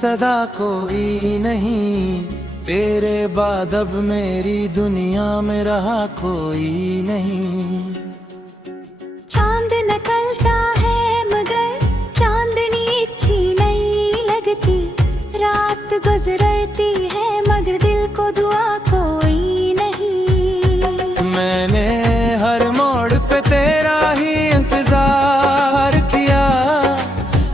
सदा कोई नहीं, तेरे बाद अब मेरी दुनिया में रहा कोई नहीं। चांद निकलता है मगर चांदनी अच्छी नहीं लगती, रात गुजरती है मगर दिल को दुआ कोई नहीं। मैंने हर मोड़ पे तेरा ही इंतजार किया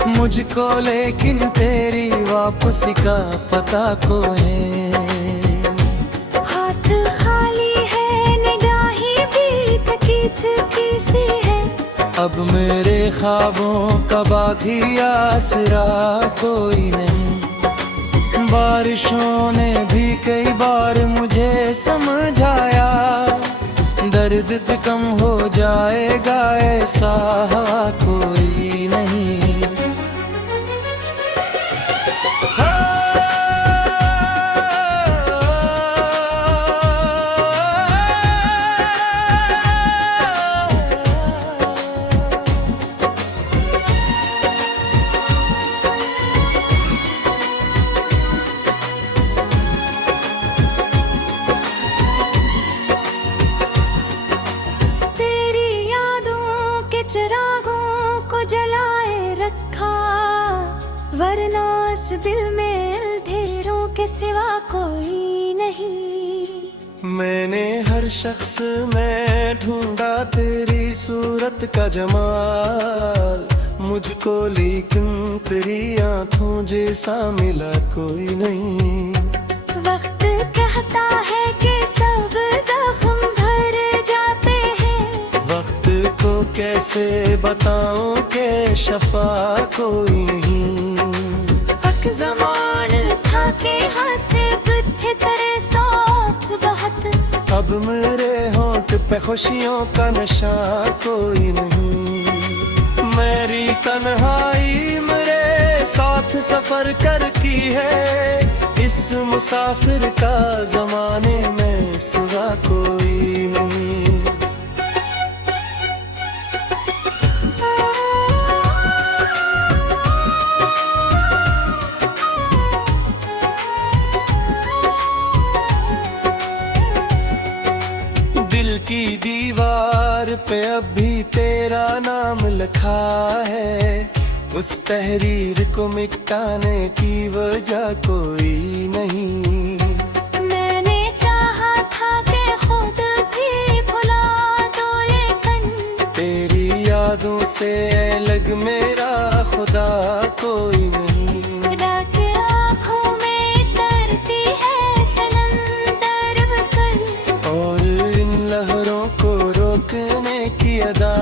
मुझको, लेकिन तेरी वापसी का पता कोई। हाथ खाली है निगाहें भी थकी थकी सी है, अब मेरे ख्वाबों का बाकी आसरा कोई नहीं। बारिशों ने भी कई बार मुझे समझाया, दर्द कम हो जाएगा ऐसा कोई नहीं। चिरागों को जलाए रखा, वरना इस दिल में अंधेरों के सिवा कोई नहीं। मैंने हर शख्स में ढूंढा तेरी सूरत का जमाल मुझको, लेकिन तेरी आंखों जैसा मिला कोई नहीं। वक्त कहता है कि सब जख्म भर जाते हैं, वक्त को कैसे बताऊं के शफा कोई नहीं। वक्त ज़मान था के हासिब थे तेरे साथ बहुत, अब मेरे होंठ पे खुशियों का नशा कोई नहीं। मेरी तन्हाई मेरे साथ सफर कर की है, इस मुसाफिर का जमाने में सिवा कोई नहीं। दिल की दीवार पे अब भी तेरा नाम लिखा है, उस तहरीर को मिटाने की वजह कोई नहीं। मैंने चाहा था कि खुद भी भुला दो, लेकिन तेरी यादों से अलग मेरा खुदा कोई नहीं। रात आँखों में तरती है समंदर बकर, और इन लहरों को रोकने की अदा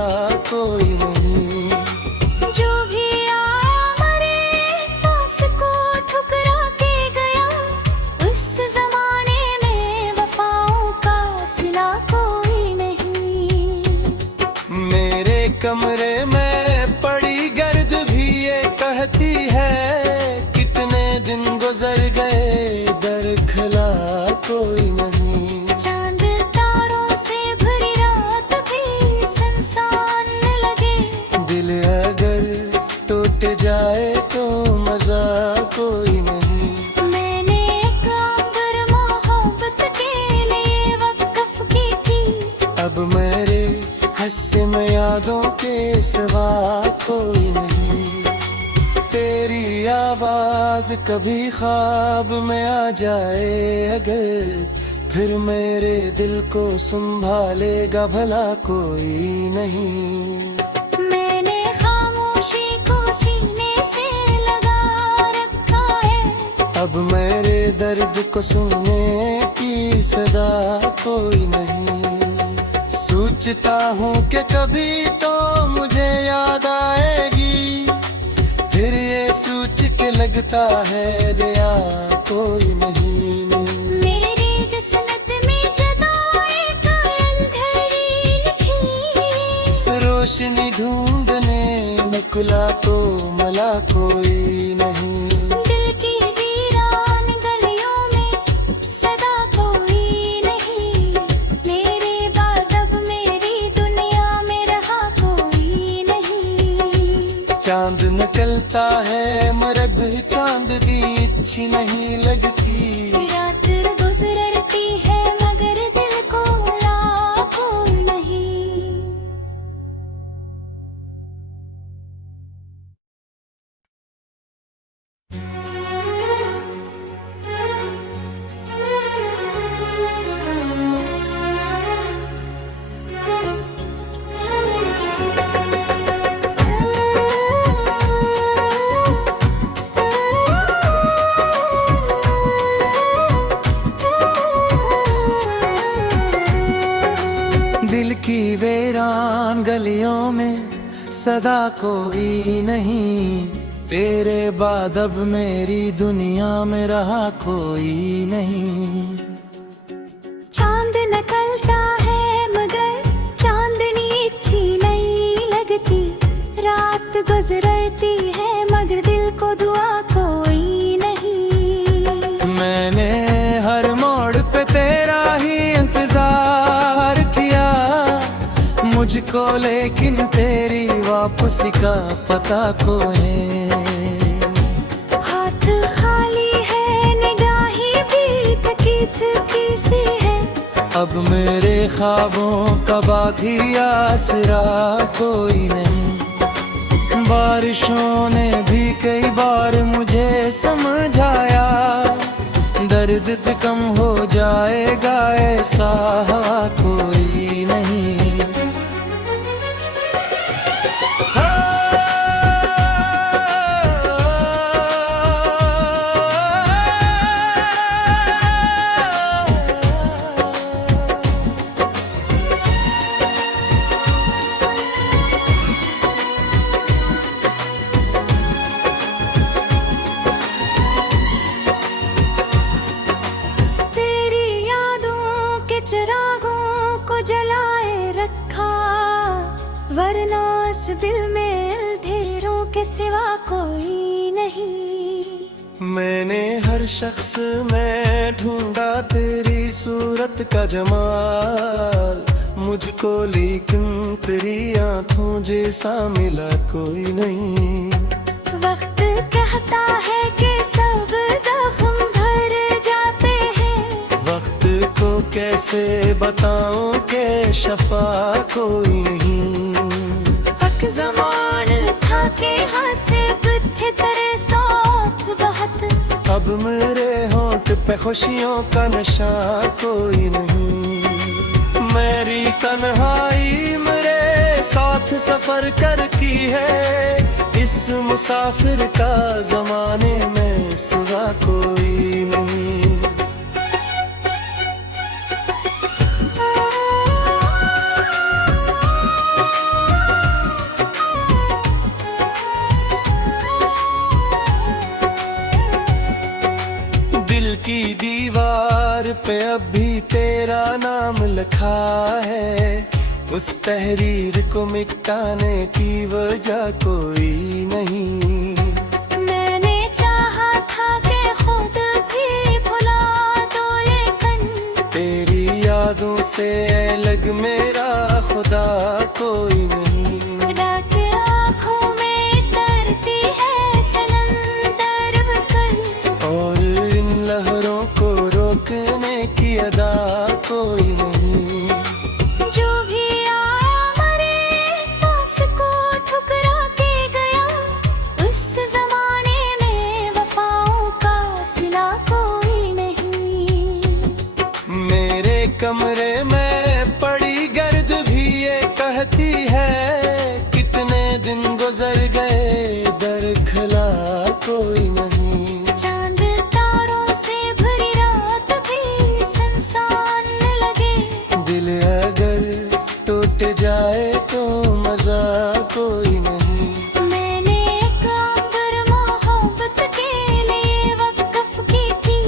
कोई नहीं। जो भी आया मरे सांस को ठुकरा के गया, उस जमाने में वफाओं का सिला कोई नहीं। मेरे कमरे में पड़ी गर्द भी ये कहती है, कितने दिन गुजर गए दर खला कोई नहीं। चांद तारों से भरी रात भी सुनसान लगे, दिल अगर टूट जाए तो मजा कोई नहीं। मैंने एक आंबर मोहब्बत के लिए वक़्फ़ की थी, अब मेरे हस्से में यादों के सिवा कोई नहीं। तेरी आवाज कभी ख्वाब में आ जाए अगर, फिर मेरे दिल को संभालेगा भला कोई नहीं। मैंने खामोशी को सीने से लगा रखा है, अब मेरे दर्द को सुनने की सदा कोई नहीं। सोचता हूँ कि कभी तो मुझे याद आएगी, फिर ये सोच के लगता है दया कोई नहीं। मेरी किस्मत में जुदाई का अंधेरी लिखी, रोशनी ढूंढने निकला तो मला कोई नहीं। दिल की वीरान गलियों में सदा कोई नहीं, मेरे बाद अब मेरी दुनिया में रहा कोई नहीं। चांद निकलता है मरग चांद दी अच्छी नहीं लगती। रात गुजरती है मगर दिल को मिला कोई नहीं। दिल की वीरान गलियों में सदा कोई नहीं, तेरे बाद अब मेरी दुनिया में रहा कोई नहीं। चांद निकलता है मगर चांदनी अच्छी नहीं लगती। रात गुजरती है मगर दिल को दुआ कोई नहीं। मैंने हर मोड़ पे तेरा ही इंतजार किया मुझको, लेकिन तेरी वापसी का पता कोई। हाथ खाली है निगाहें भी थकी थकी सी है। अब मेरे ख्वाबों का बाकी आसरा कोई नहीं। बारिशों ने भी कई बार मुझे समझाया, दर्द भी कम हो जाएगा ऐसा कोई नहीं। तेरी यादों के चिरागों को जलाए रखा, वरना इस दिल में अंधेरों के सिवा कोई नहीं। मैंने हर शख्स में ढूंढा तेरी सूरत का जमाल मुझको, लेकिन तेरी आंखों जैसा मिला कोई नहीं। वक्त कहता है कि सब जख्म भर जाते हैं। वक्त को कैसे बताऊं कि शफा कोई नहीं। हक ज़मान था के हासिब थे तेरे साथ बहुत। अब मेरे होंठ पे खुशियों का नशा कोई नहीं। मेरी तन्हाई मेरे साथ सफर करती है, इस मुसाफिर का जमाने में सिवा कोई नहीं। दिल की दीवार पे अब भी तेरा नाम लिखा है, उस तहरीर को मिटाने की वजह कोई नहीं। मैंने चाहा था कि खुद भी भुला दो, लेकिन तेरी यादों से अलग मेरा खुदा कोई नहीं। रात आँखों में तरती है समंदर भर, और इन लहरों को रोकने की अदा कोई नहीं। जो भी आया मरे सांस को ठुकरा के गया, उस जमाने में वफाओं का सिला कोई नहीं। मेरे कमरे में पड़ी गर्द भी ये कहती है, कितने दिन गुजर गए दर खला कोई नहीं। चांद तारों से भरी रात भी सुनसान लगे, दिल अगर टूट जाए तो मजा कोई नहीं। मैंने एक अंबर मोहब्बत के लिए वक़्फ़ की थी।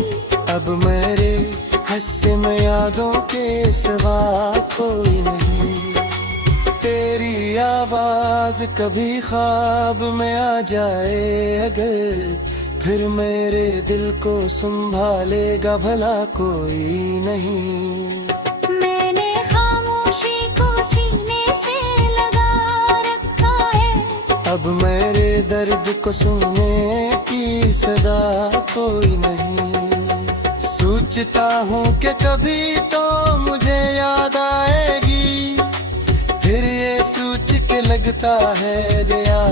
अब मेरे हस्से में यादों के सिवा कोई नहीं। तेरी आवाज कभी ख्वाब में आ जाए अगर, फिर मेरे दिल को संभालेगा भला कोई नहीं। मैंने खामोशी को सीने से लगा रखा है, अब मेरे दर्द को सुनने की सदा कोई नहीं। सोचता हूँ कि कभी तो मुझे याद आएगी, फिर ये सोच के लगता है दया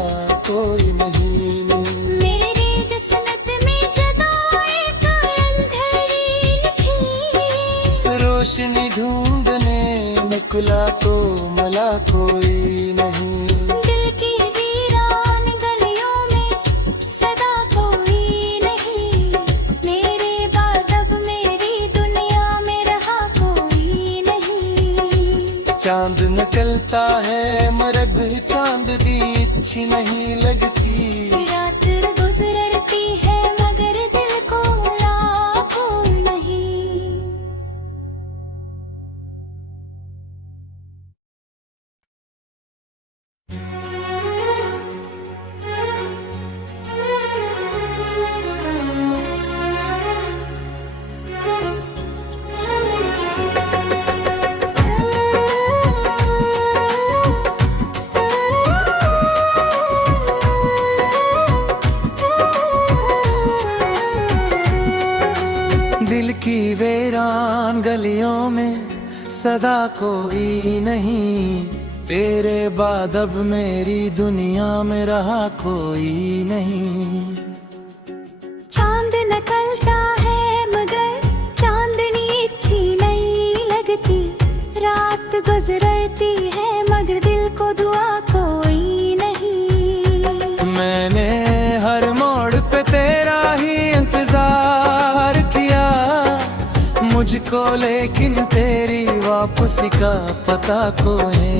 कोई नहीं। मेरी किस्मत में जदा एक अंधेरी लिखी, रोशनी ढूंढने निकला तो मला कोई नहीं। दिल की वीरान गलियों में सदा कोई नहीं, मेरे बाद अब मेरी दुनिया में रहा कोई नहीं। चांद निकलता है मरग चांद दी अच्छी नहीं लगती, रात गुजरती है मगर दिल को मुला कोई नहीं। दिल की वीरान गलियों में सदा कोई नहीं, तेरे बाद अब मेरी दुनिया में रहा कोई नहीं। चांद निकलता है मगर चांदनी अच्छी नहीं लगती, रात गुजरती है मगर दिल को दुआ कोई नहीं। मैंने हर मोड़ पे तेरा ही इंतजार किया, मुझको लेकिन तेरी वापसी का पता कोई।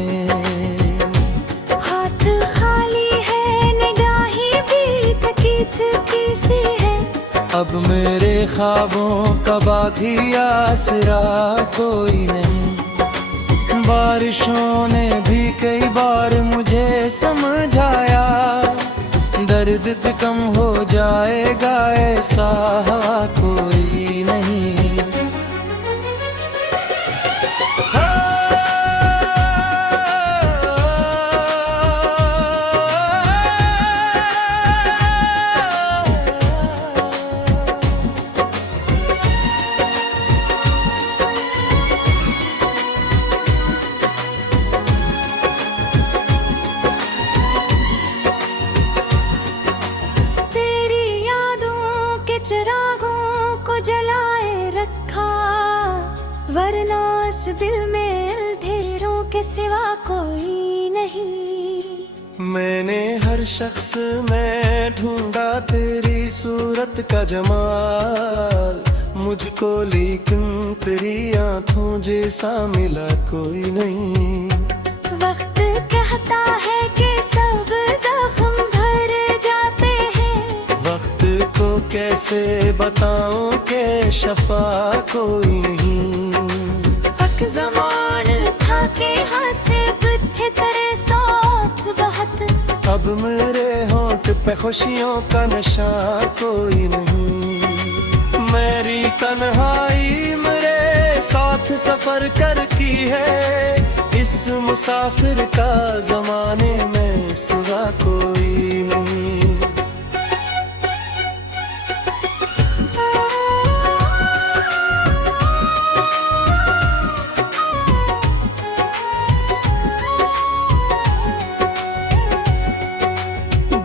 हाथ खाली है निगाहें भी थकी थकी सी है, अब मेरे ख्वाबों का बाकी आसरा कोई नहीं। बारिशों ने भी कई बार मुझे समझाया, दर्द कम हो जाएगा ऐसा कोई नहीं। तेरी यादों के चिरागों को जलाए रखा, वरना इस दिल में अंधेरों के सिवा कोई नहीं। मैंने हर शख्स में ढूंढा तेरी सूरत का जमाल, मुझको लेकिन तेरी आंखों जैसा मिला कोई नहीं। वक्त कहता है कि सब जख्म भर जाते हैं, वक्त को कैसे बताऊं कि शफा कोई नहीं। वक्त ज़मान था के हंसे थे तेरे साथ बहुत, अब मेरे होंठ पे खुशियों का नशा कोई नहीं। मेरी तन्हाई मेरे साथ सफर करती है, इस मुसाफिर का जमाने में सिवा कोई नहीं।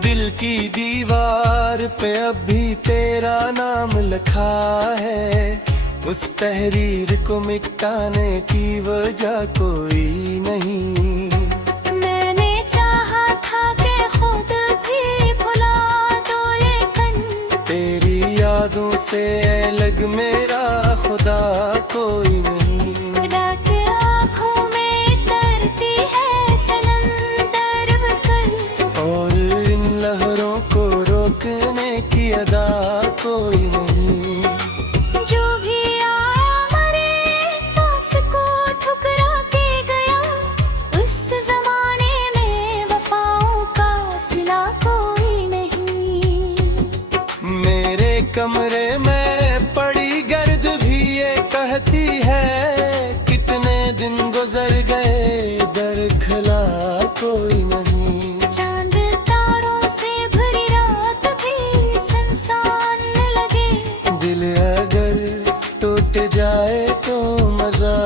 दिल की दीवार पे अब भी तेरा नाम लिखा है, उस तहरीर को मिटाने की वजह कोई नहीं। मैंने चाहा था कि खुद भी भुला दो, लेकिन तेरी यादों से अलग मेरा खुदा कोई नहीं। रात आँखों में तरती है समंदर बकर, और इन लहरों को रोकने की अदा कोई नहीं। जो भी आया मरे सांस को ठुकरा के गया, उस जमाने में वफाओं का सिला कोई नहीं। मेरे कमरे में पड़ी गई लुट जाए तो मजा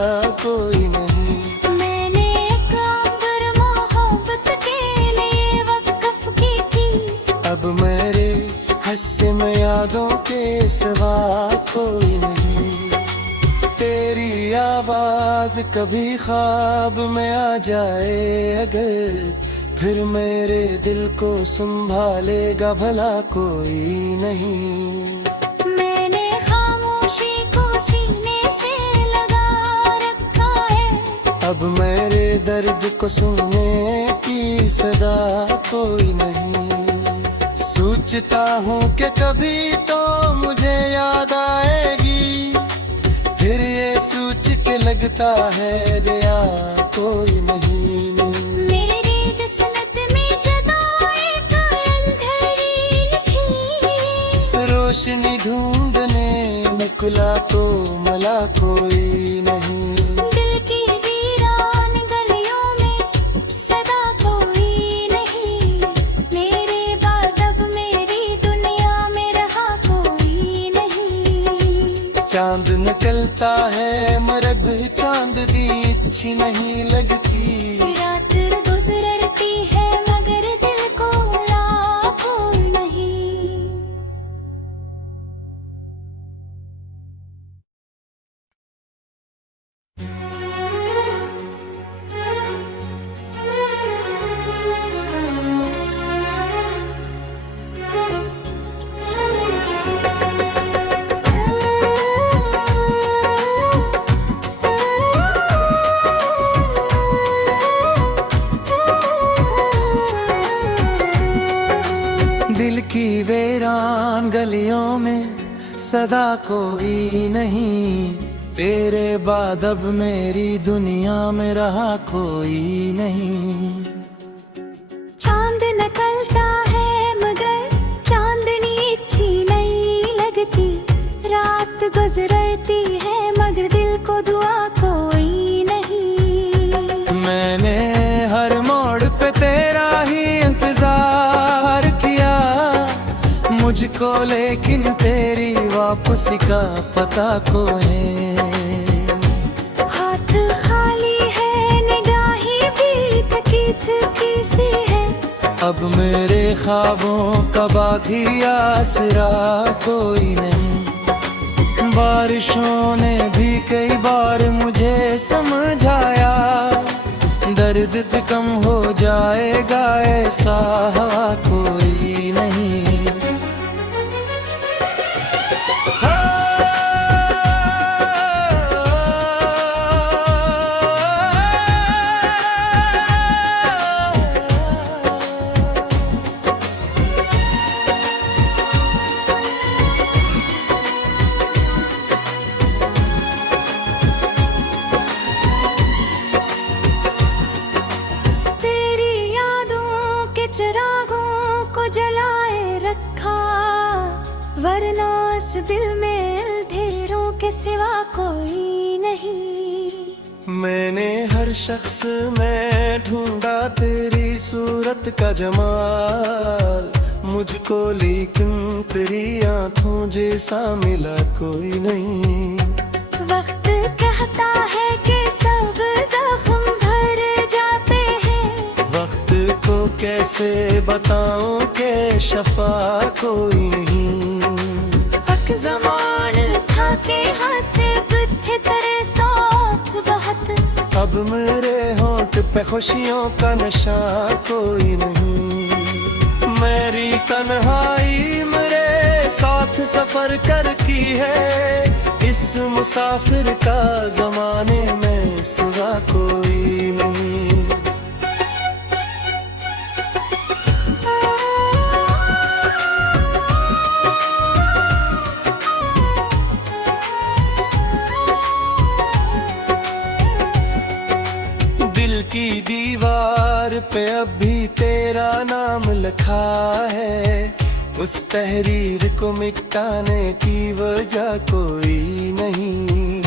कोई नहीं। मैंने एक उम्र मोहब्बत के लिए वक़्फ़ की थी, अब मेरे हिस्से में यादों के सिवा कोई नहीं। तेरी आवाज कभी ख्वाब में आ जाए अगर, फिर मेरे दिल को संभालेगा भला कोई नहीं। मैंने खामोशी को सीने से लगा रखा है, अब मेरे दर्द को सुनने की सदा कोई नहीं। सोचता हूँ कि कभी तो मुझे याद आएगी, फिर ये सोच के लगता है दया कोई नहीं। मेरी किस्मत में जुदाई का अंधेरी लिखी, रोशनी ढूंढने निकला तो मला कोई नहीं। दिल की वीरान गलियों में सदा कोई नहीं, मेरे बाद अब मेरी दुनिया में रहा कोई नहीं। चांद निकलता है मरग चांद दी अच्छी नहीं लगती, रात गुजरती है मगर दिल को ला कोई नहीं। दिल की वीरान गलियों में सदा कोई नहीं, तेरे बाद अब मेरी दुनिया में रहा कोई नहीं। चांद निकलता है मगर चांदनी अच्छी नहीं लगती, रात गुजरती है मगर दिल को दुआ कोई नहीं। मैंने हर मोड़ पे तेरा ही इंतजार किया, मुझको लेकिन तेरी वापसी का पता कोई। हाथ खाली है निगाहें भी थकी थकी सी है, अब मेरे ख्वाबों का बाकी आसरा कोई नहीं। बारिशों ने भी कई बार मुझे समझाया, दर्द कम हो जाएगा ऐसा कोई नहीं। तेरी यादों के चिरागों को जलाए रखा, वरना इस दिल में अंधेरों के सिवा कोई नहीं। मैंने हर शख्स में ढूंढा तेरी सूरत का जमाल, मुझको लेकिन तेरी आंखों जैसा मिला कोई नहीं। वक्त कहता है कि सब जख्म भर जाते हैं, वक्त को कैसे बताऊं कि शफा कोई नहीं। हक ज़मान था के हासिब थे तेरे साथ बहुत, अब मेरे होंठ पे खुशियों का नशा कोई नहीं। मेरी तन्हाई मेरे साथ सफर कर की है, इस मुसाफिर का जमाने में सिवा कोई नहीं। दिल की दीवार पे अब भी तेरा नाम लिखा है, उस तहरीर को मिटाने की वजह कोई नहीं।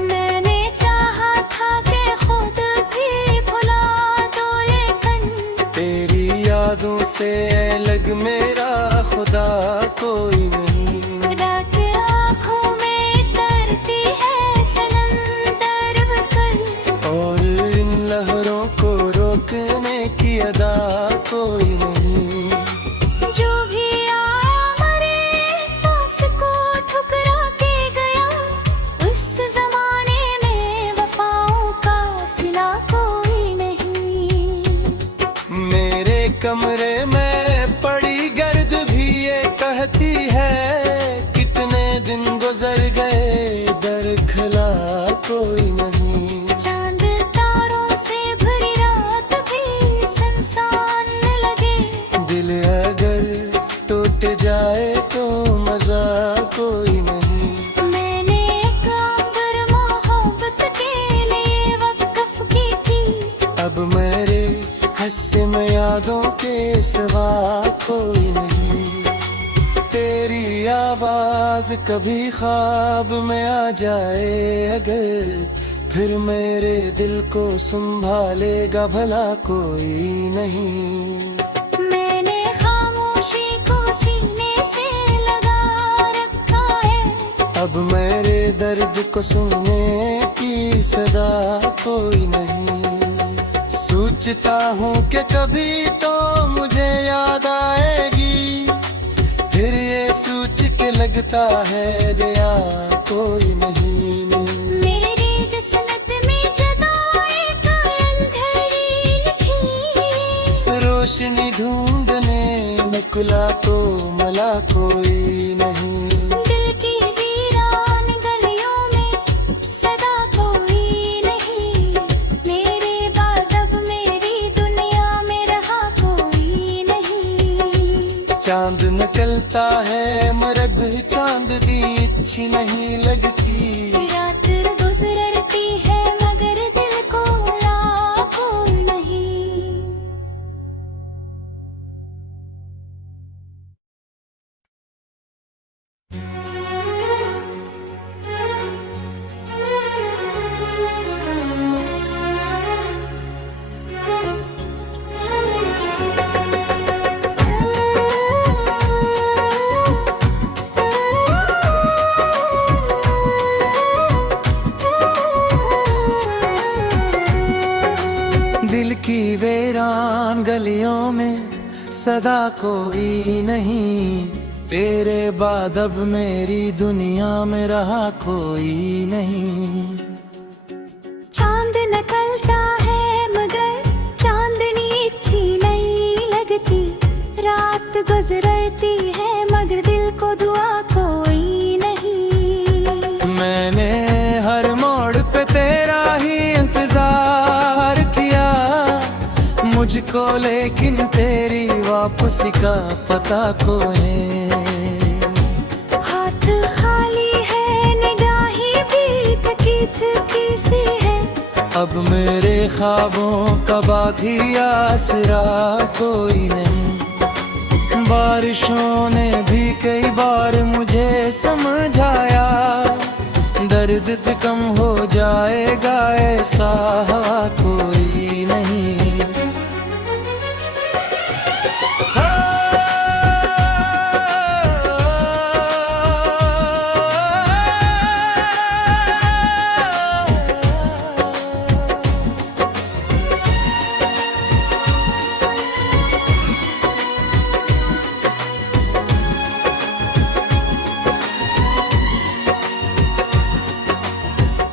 मैंने चाहा था कि खुद भी भुला दो, लेकिन तेरी यादों से अलग मेरा खुदा कोई नहीं। रात आँखों में तरती कमरे में पड़ी गर्द भी ये कहती है, कितने दिन गुजर गए दरखला कोई नहीं। चांद तारों से भरी रात भी सुनसान लगे, दिल अगर टूट जाए तो मजा कोई नहीं। मैंने एक आंबर मोहब्बत के लिए वक़्फ़ की थी, अब मेरे हस्से में यादों के सिवा कोई नहीं। तेरी आवाज कभी ख्वाब में आ जाए अगर, फिर मेरे दिल को संभालेगा भला कोई नहीं। मैंने खामोशी को सीने से लगा रखा है, अब मेरे दर्द को सुनने की सदा कोई नहीं। सोचता हूँ कि कभी तो मुझे याद आएगी, फिर ये सोच के लगता है दया कोई नहीं। मेरी किस्मत में जुदाई का अंधेरी लिखी, रोशनी ढूंढने निकला तो मला कोई नहीं। दिल की वीरान गलियों में सदा कोई नहीं, मेरे बाद अब मेरी दुनिया में रहा कोई नहीं। चांद निकलता है मरग चांद दी अच्छी नहीं लगती, रात गुजरती है मगर दिल को ला कोई नहीं। दिल की वीरान गलियों में सदा कोई नहीं, तेरे बाद अब मेरी दुनिया में रहा कोई नहीं। चांद निकलता है मगर चांदनी अच्छी नहीं लगती, रात गुजरती है मगर दिल को दुआ कोई नहीं। मैंने हर मोड़ पे तेरा ही इंतजार किया, मुझको लेकिन तेरी वापसी का पता कोई। हाथ खाली है निगाहें भी थकी थकी सी है, अब मेरे ख्वाबों का बाकी आसरा कोई नहीं। बारिशों ने भी कई बार मुझे समझाया, दर्द कम हो जाएगा ऐसा कोई नहीं।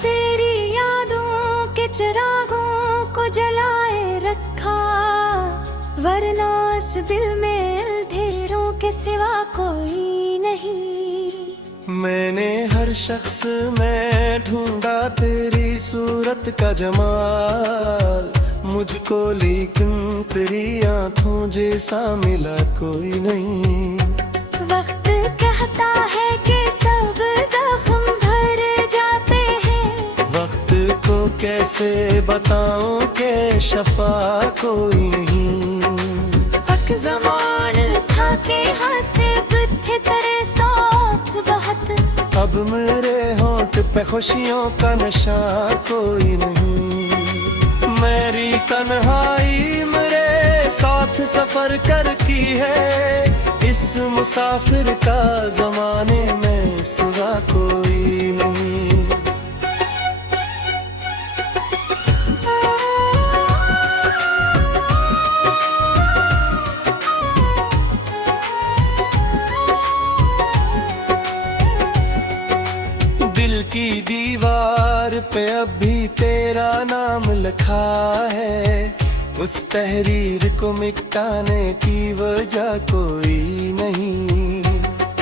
तेरी यादों के चिरागों को जलाए रखा, वरना इस दिल में अंधेरों के सिवा कोई नहीं। मैंने हर शख्स में ढूंढा तेरी सूरत का जमाल, मुझको लेकिन तेरी आंखों जैसा मिला कोई नहीं। वक्त कहता है कि सब जख्म भर जाते हैं, वक्त को कैसे बताऊं कि शफा कोई नहीं। हक ज़मान था के हंसे थे तेरे साथ बहुत, अब मेरे होंठ पे खुशियों का नशा कोई नहीं। मेरी तन्हाई मेरे साथ सफर करती है, इस मुसाफिर का जमाने में सिवा कोई नहीं। दिल की दीवार पे अब भी तेरा नाम लिखा है, उस तहरीर को मिटाने की वजह कोई नहीं।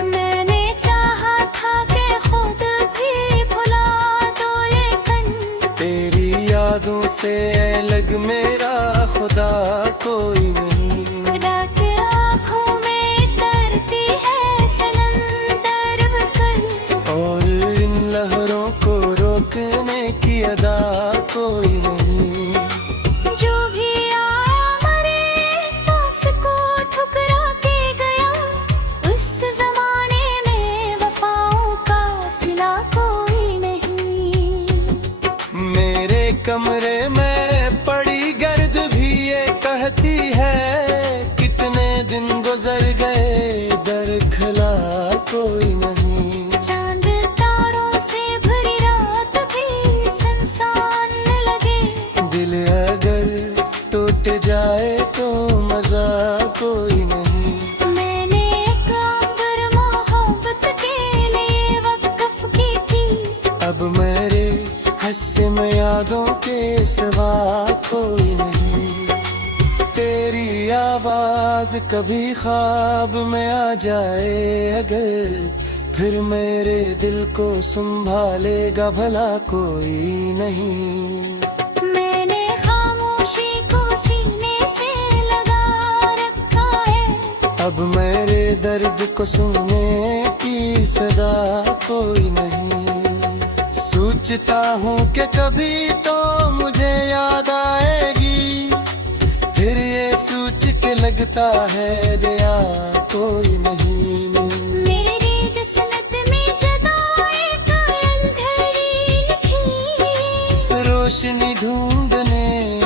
मैंने चाहा था कि खुद भी भुला दो, लेकिन तेरी यादों से अलग मेरा खुदा कोई नहीं। रात आँखों में तरती है समंदर बकर, और इन लहरों को रोकने की अदा कोई नहीं। जो भी आया मरे सांस को ठुकरा के गया, उस जमाने में वफाओं का सिला कोई नहीं। मेरे कमरे में पड़ी गर्द भी ये कहती है, कितने दिन गुजर गए दर खला कोई नहीं। चांद तारों से भरी रात भी सुनसान लगे, दिल अगर टूट जाए तो मजा कोई नहीं। मैंने एक अंबर मोहब्बत के लिए वक़्फ़ की थी, अब मेरे हस्से में यादों के सिवा कोई नहीं। तेरी आवाज कभी ख्वाब में आ जाए अगर, फिर मेरे दिल को संभालेगा भला कोई नहीं। मैंने खामोशी को सीने से लगा रखा है, अब मेरे दर्द को सुनने की सदा कोई नहीं। सोचता हूँ कि कभी तो मुझे याद आएगी, फिर ये सोच के लगता है दया कोई नहीं। मेरी किस्मत में जुदाई का अंधेरी लिखी, रोशनी ढूंढने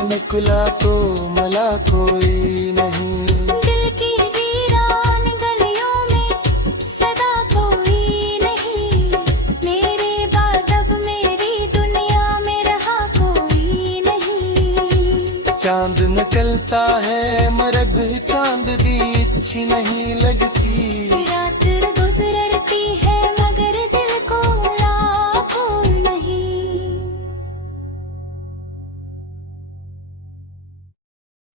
निकला तो मला कोई नहीं। दिल की वीरान गलियों में सदा कोई नहीं, मेरे बाद अब मेरी दुनिया में रहा कोई नहीं। चांद निकलता है मरग चांद दी अच्छी नहीं लगती,